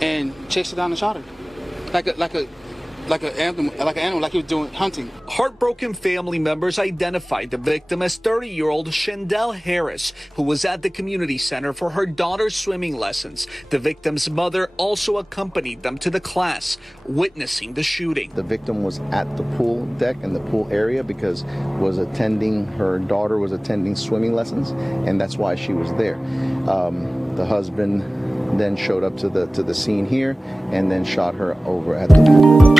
and chased her down and shot her, like an animal, like he was doing hunting. Heartbroken family members identified the victim as 30-year-old SHANDEL HARRIS, who was at the community center for her daughter's swimming lessons. The victim's mother also accompanied them to the class, witnessing the shooting. The victim was at the pool deck in the pool area because her daughter was attending swimming lessons, and that's why she was there. The husband then showed up to the scene here and then shot her over at the pool.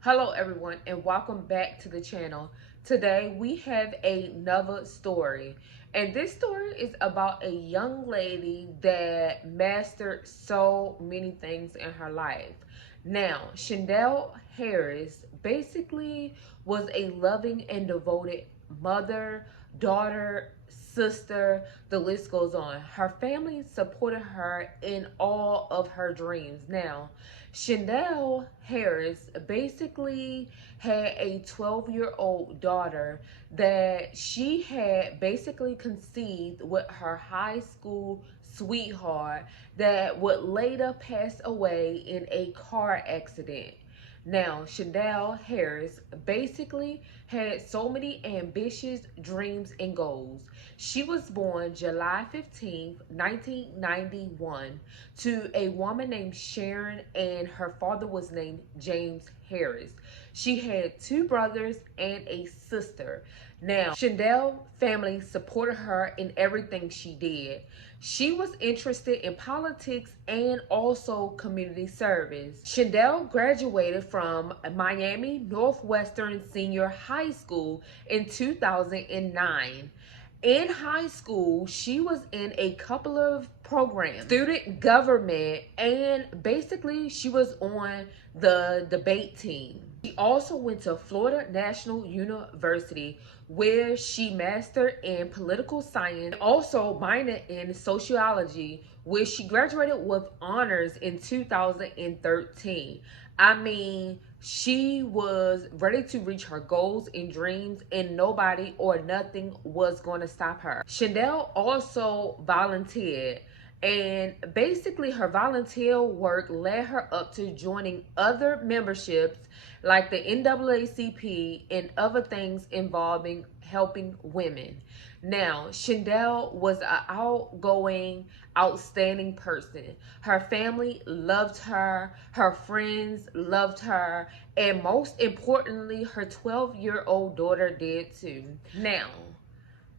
Hello everyone, and welcome back to the channel. Today we have another story, and this story is about a young lady that mastered so many things in her life. Now, SHANDEL HARRIS basically was a loving and devoted mother, daughter, sister, the list goes on. Her family supported her in all of her dreams. Now, SHANDEL HARRIS basically had a 12-year-old daughter that she had basically conceived with her high school sweetheart that would later pass away in a car accident. Now, SHANDEL HARRIS basically had so many ambitious dreams and goals. She was born July 15th, 1991 to a woman named Sharon, and her father was named James Harris. She had two brothers and a sister. Now, SHANDEL family supported her in everything she did. She was interested in politics and also community service. SHANDEL graduated from Miami Northwestern Senior High School in 2009. In high school, she was in a couple of programs, student government, and basically she was on the debate team. She also went to Florida National University, where she mastered in political science, also minored in sociology, where she graduated with honors in 2013. I mean, she was ready to reach her goals and dreams, and nobody or nothing was going to stop her. SHANDEL also volunteered, and basically her volunteer work led her up to joining other memberships like the NAACP and other things involving helping women. Now, SHANDEL was an outgoing, outstanding person. Her family loved her, her friends loved her, and most importantly, her 12-year-old daughter did too. Now,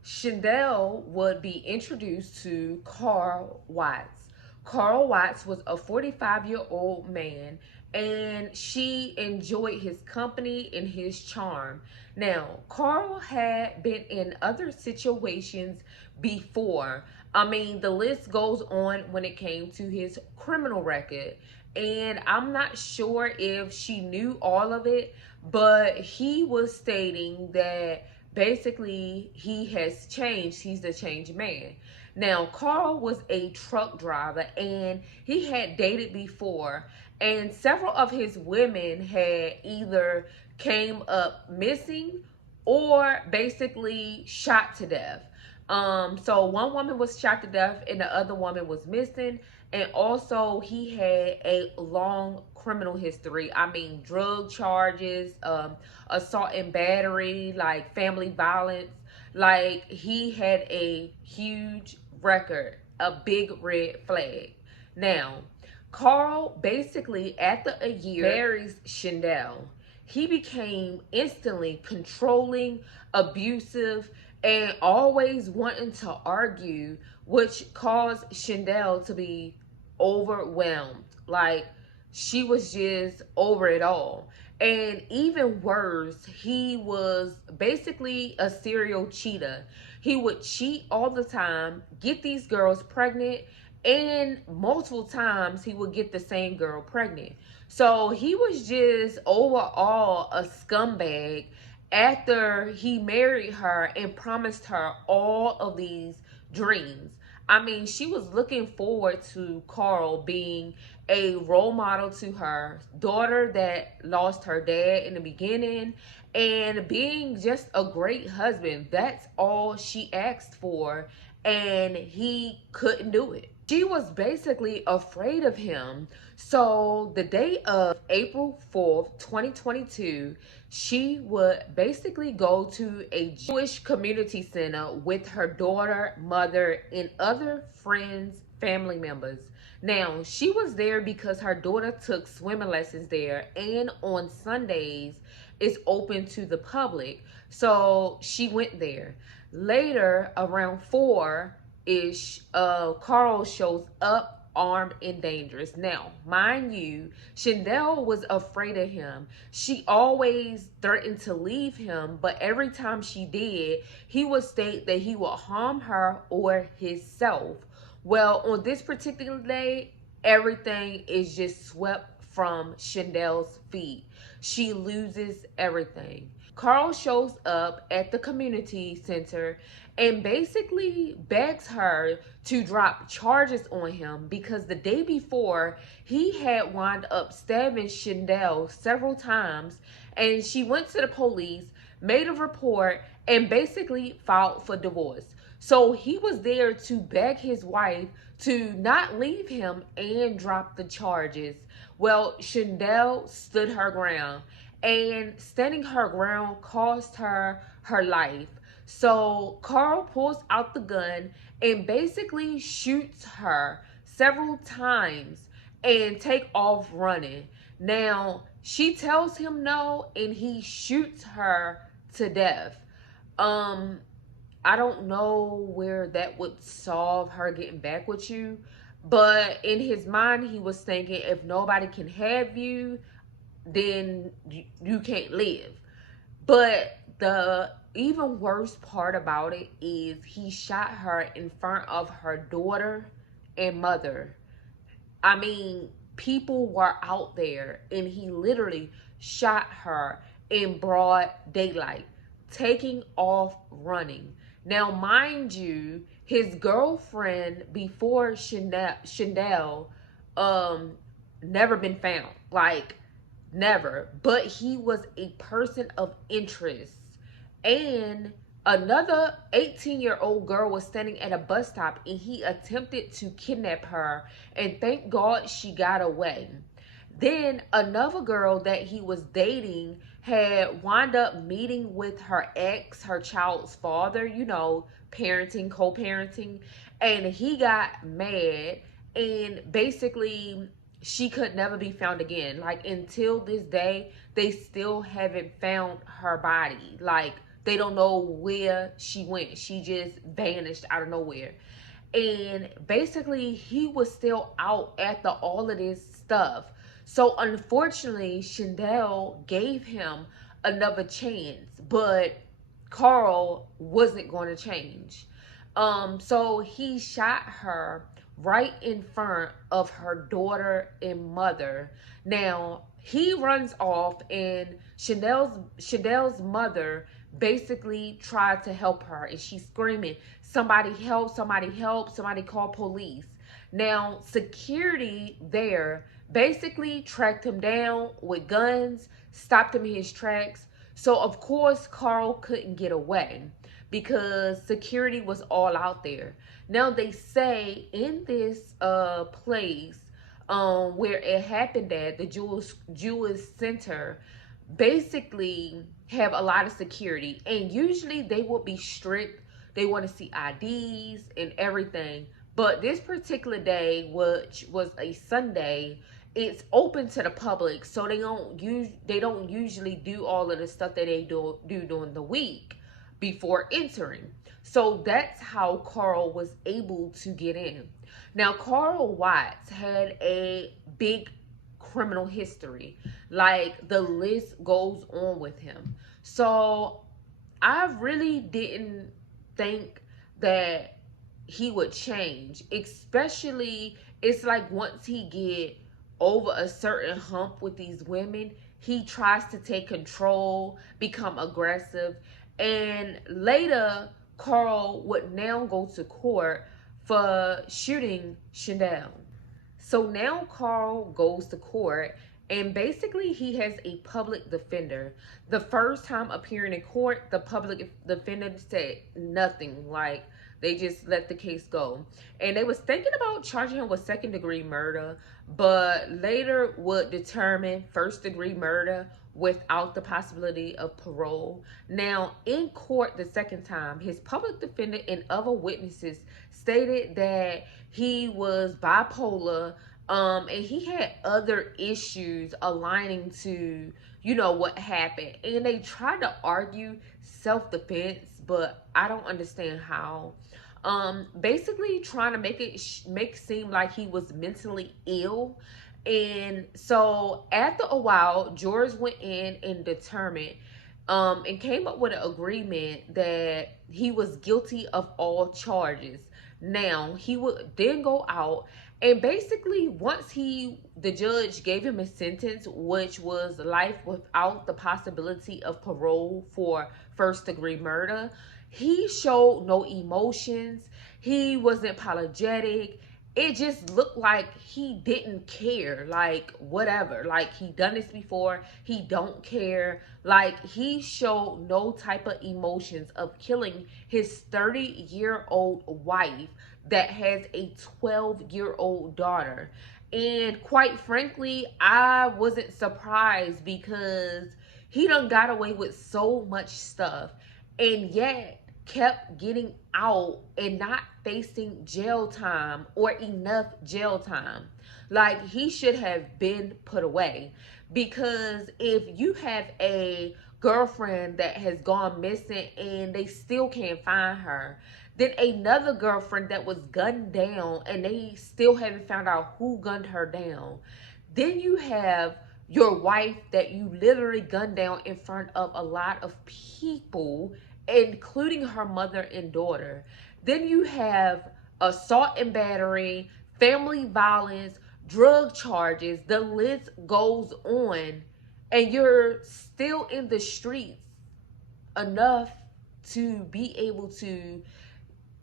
SHANDEL would be introduced to Carl Watts. Carl Watts was a 45-year-old man, and she enjoyed his company and his charm. Now, Carl had been in other situations before. I mean, the list goes on when it came to his criminal record, and I'm not sure if she knew all of it, but he was stating that basically he has changed. He's the changed man. Now, Carl was a truck driver, and he had dated before, and several of his women had either came up missing or basically shot to death. So one woman was shot to death and the other woman was missing. And also he had a long criminal history. I mean, drug charges, assault and battery, like family violence. Like, he had a huge record, a big red flag. Now, Carl basically, after a year, marries SHANDEL. He became instantly controlling, abusive, and always wanting to argue, which caused SHANDEL to be overwhelmed. Like, she was just over it all. And even worse, he was basically a serial cheater. He would cheat all the time, get these girls pregnant, and multiple times he would get the same girl pregnant. So he was just overall a scumbag after he married her and promised her all of these dreams. I mean, she was looking forward to Carl being a role model to her daughter that lost her dad in the beginning, and being just a great husband. That's all she asked for, and he couldn't do it. She was basically afraid of him. So the day of April 4th, 2022, she would basically go to a Jewish community center with her daughter, mother, and other friends, family members. Now, she was there because her daughter took swimming lessons there, and on Sundays, it's open to the public. So she went there. Later, around 4-ish, Carl shows up armed and dangerous. Now, mind you, Shandel was afraid of him. She always threatened to leave him, but every time she did, he would state that he would harm her or himself. Well, on this particular day, everything is just swept from Shandel's feet. She loses everything. Carl shows up at the community center and basically begs her to drop charges on him because the day before he had wound up stabbing Shandel several times, and she went to the police, made a report, and basically filed for divorce. So he was there to beg his wife to not leave him and drop the charges. Well, Shandel stood her ground, and standing her ground cost her her life. So Carl pulls out the gun and basically shoots her several times and take off running. Now, she tells him no, and he shoots her to death. I don't know where that would solve her getting back with you, but in his mind, he was thinking, if nobody can have you, then you can't live. But the even worse part about it is he shot her in front of her daughter and mother. I mean, people were out there, and he literally shot her in broad daylight, taking off running. Now, mind you, his girlfriend before Shandel, never been found. Like, never. But he was a person of interest. And another 18-year-old girl was standing at a bus stop, and he attempted to kidnap her, and thank God she got away. Then another girl that he was dating had wound up meeting with her ex, her child's father, you know, parenting, co-parenting, and he got mad, and basically she could never be found again. Like, until this day, they still haven't found her body. Like, they don't know where she went. She just vanished out of nowhere. And basically, he was still out after all of this stuff. So unfortunately, Shandel gave him another chance, but Carl wasn't going to change. So he shot her right in front of her daughter and mother. Now, he runs off, and Shandel's mother basically tried to help her, and she's screaming, somebody help, somebody help, somebody call police. Now, security there basically tracked him down with guns, stopped him in his tracks. So of course Carl couldn't get away because security was all out there. Now they say in this place where it happened at, the Jewish Center, basically have a lot of security, and usually they will be strict. They want to see IDs and everything. But this particular day, which was a Sunday, it's open to the public, so they don't usually do all of the stuff that they do during the week before entering. So that's how Carl was able to get in. Now, Carl Watts had a big criminal history. Like, the list goes on with him. So I really didn't think that he would change, especially, it's like once he get over a certain hump with these women, he tries to take control, become aggressive, and later Carl would now go to court for shooting Shandel. So now Carl goes to court, And basically, he has a public defender. The first time appearing in court, the public defender said nothing. Like, they just let the case go. And they was thinking about charging him with second-degree murder, but later would determine first-degree murder without the possibility of parole. Now, in court the second time, his public defender and other witnesses stated that he was bipolar, and he had other issues aligning to, you know, what happened. And they tried to argue self-defense, but I don't understand how. Basically trying to make seem like he was mentally ill. And so after a while, George went in and determined, and came up with an agreement that he was guilty of all charges. Now, he would then go out, and basically once the judge gave him a sentence, which was life without the possibility of parole for first degree murder, he showed no emotions. He wasn't apologetic. It just looked like he didn't care. Like, whatever. Like, he done this before. He don't care. Like, he showed no type of emotions of killing his 30-year-old wife that has a 12-year-old daughter. And quite frankly, I wasn't surprised because he done got away with so much stuff, and yet kept getting out and not facing jail time or enough jail time. Like, he should have been put away, because if you have a girlfriend that has gone missing and they still can't find her, then another girlfriend that was gunned down and they still haven't found out who gunned her down, then you have your wife that you literally gunned down in front of a lot of people, including her mother and daughter. Then you have assault and battery, family violence, drug charges. The list goes on, and you're still in the streets enough to be able to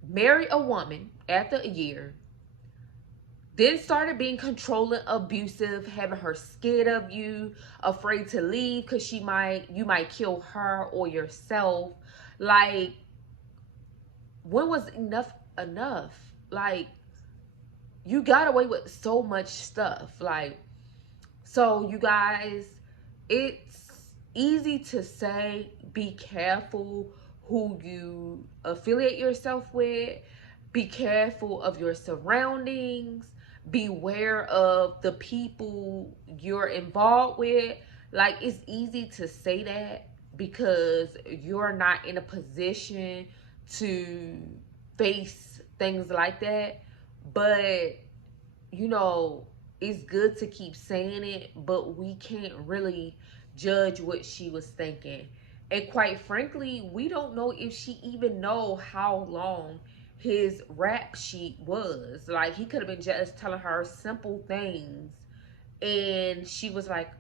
marry a woman after a year, then started being controlling, abusive, having her scared of you, afraid to leave because you might kill her or yourself. Like, when was enough enough? Like, you got away with so much stuff. Like, so you guys, it's easy to say be careful who you affiliate yourself with. Be careful of your surroundings. Beware of the people you're involved with. Like, it's easy to say that because you're not in a position to face things like that. But, you know, it's good to keep saying it, but we can't really judge what she was thinking. And quite frankly, we don't know if she even know how long his rap sheet was. Like, he could have been just telling her simple things, and she was like,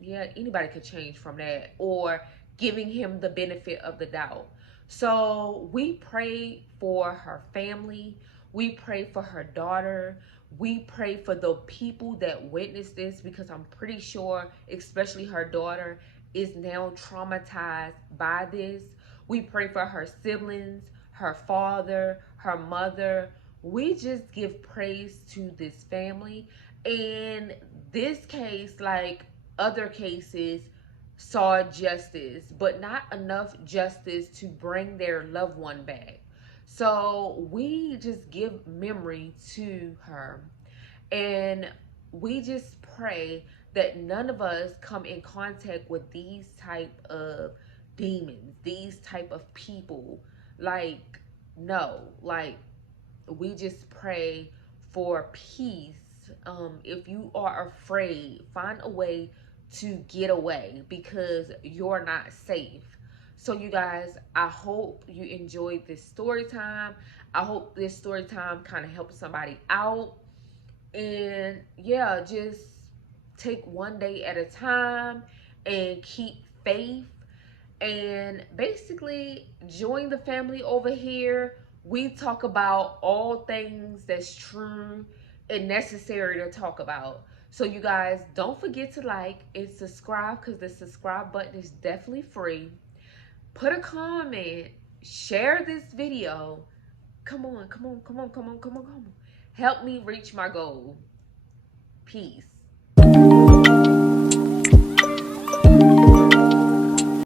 yeah, anybody could change from that, or giving him the benefit of the doubt. So we pray for her family. We pray for her daughter. We pray for the people that witnessed this, because I'm pretty sure, especially her daughter, is now traumatized by this. We pray for her siblings, her father, her mother. We just give praise to this family. And this case, like other cases, saw justice, but not enough justice to bring their loved one back. So we just give memory to her, and we just pray that none of us come in contact with these type of demons, these type of people. Like, no, like, we just pray for peace. If you are afraid, find a way to get away, because you're not safe. So you guys, I hope you enjoyed this story time. I hope this story time kind of helped somebody out. And yeah, just take one day at a time and keep faith. And basically, join the family over here. We talk about all things that's true and necessary to talk about. So you guys, don't forget to like and subscribe, because the subscribe button is definitely free. Put a comment, share this video. Come on, come on, come on, come on, come on, come on. Help me reach my goal. Peace.